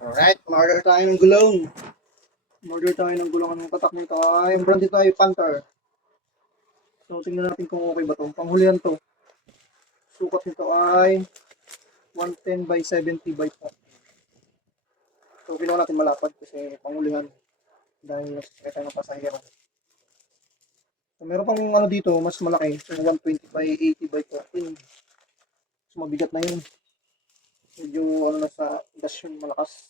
Alright, order tayo ng gulong. Order tayo ng gulong. Anong tatak nito? Yung brand nito ay Panther. So, tingnan natin kung okay ba to. Panghulihan to. Sukat nito ay 110 by 70 by 4. So, ginawa natin malapad kasi panghulihan. Dahil nasasakay tayo ng pasahero. So, meron pang ano dito, mas malaki. So, 120 by 80 by 14. So, mabigat na yun. Medyo ano na sa gas yun, malakas.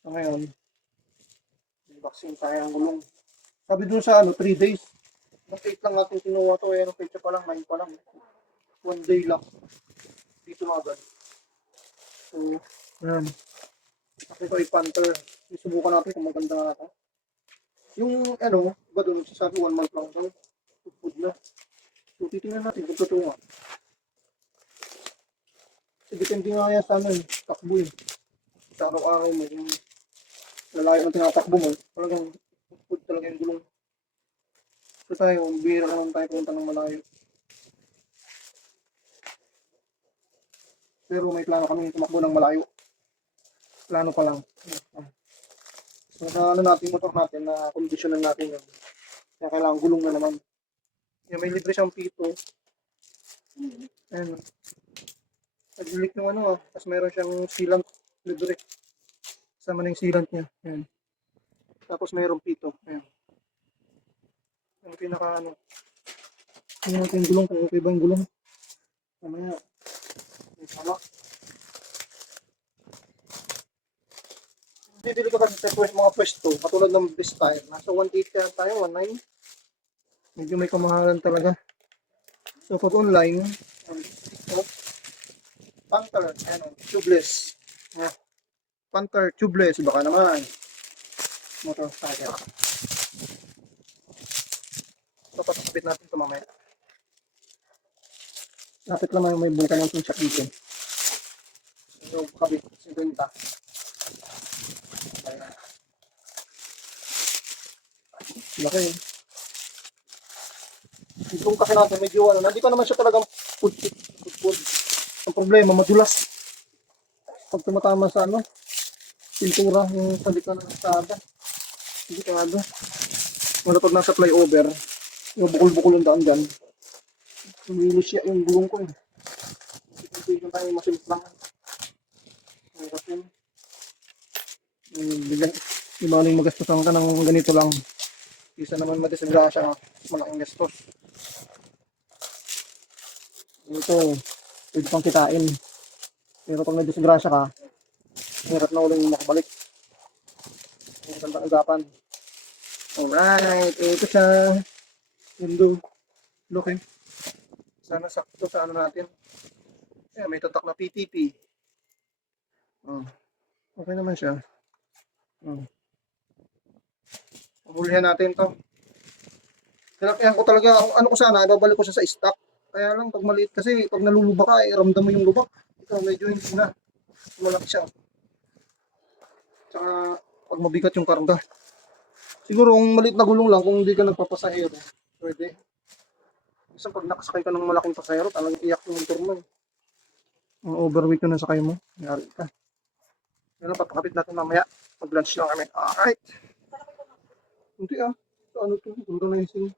So, ngayon, vaccine tayo ng gulong. Sabi dun sa 3 days. Nag-8 lang natin kinuha to. Anong pecha pa lang, 9 pa lang. 1 day lang. Dito na agad. So, ayan. Ito ay Panther. Subukan natin kung maganda nga ito. Yung ba doon sabi 1 month lang ito. Food na. So, titingnan natin kung totoo nga. Kasi depende nga yan sa takbo eh. Sa araw-araw mo, yung lalayo ng tinatakbo mo, talagang food talaga yung gulong. So tayo, bihira naman tayo punta ng malayo. Pero may plano kami tumakbo ng malayo. Plano pa lang. So sa natin, motor natin, na kondisyonan natin yun. Kaya kailangan gulong na naman. Kaya may libre siyang pito. Ayan. Nag-leak yung tapos meron siyang sealant libre. Kasama na yung sealant niya. Ayan. Tapos mayroong pito. Ayan. Ang pinaka tingnan natin yung gulong, kung okay ba yung gulong. Mamaya. May sama. Bibili ka kasi sa mga pwesto, katulad ng best tire. Nasa 180 tayo, 19. Medyo may kamahalan talaga. So pag online, Panther, tubeless. Panther, tubeless, baka naman. Motor tire. So patakapit natin ito mamaya. Lapit naman may bulkan ng tunchak dito. So kabit, 50. Laki. Itong kasi natin medyo hindi pa naman siya talagang food. Ang problema, madulas. Pag tumatama sa pintura, yung salita ng estada. Hindi ka ano. Wala pag nasa flyover, yung bukol-bukol ang daan dyan. Umilis siya yung gulong ko eh. Hindi ko tayo masilit lang. Hirap yun. Ibaling magastusan ka ng ganito lang. Isa naman madisgrasya, malaking gastos. Ito, pwede pang kitain. Pero pag nadisgrasya ka, hirap na uling makabalik. Ang gandang agapan. Alright, ito siya. Mundo. Look eh. Sana sakto sa natin. May tatak na PTP. Okay naman siya. Hulihan natin to. Kailangan ko talaga, ko sana, ibabalik ko siya sa stock. Kaya lang, pag maliit kasi, pag nalulubak ka, ramdam mo yung lubak. Ito, medyo hindi na. Malaki siya. Tsaka, pag mabigat yung karga. Siguro, kung maliit na gulong lang, kung hindi ka nagpapasahero, pwede. Isang pag nakasakay ka ng malaking pasahero, talagang iyak yung motor mo. Ang overweight na nasakay mo, yari ka. Pero papakapit natin mamaya. Mag-lunch lang kami. Alright. Hindi so ano to? Ganda na yung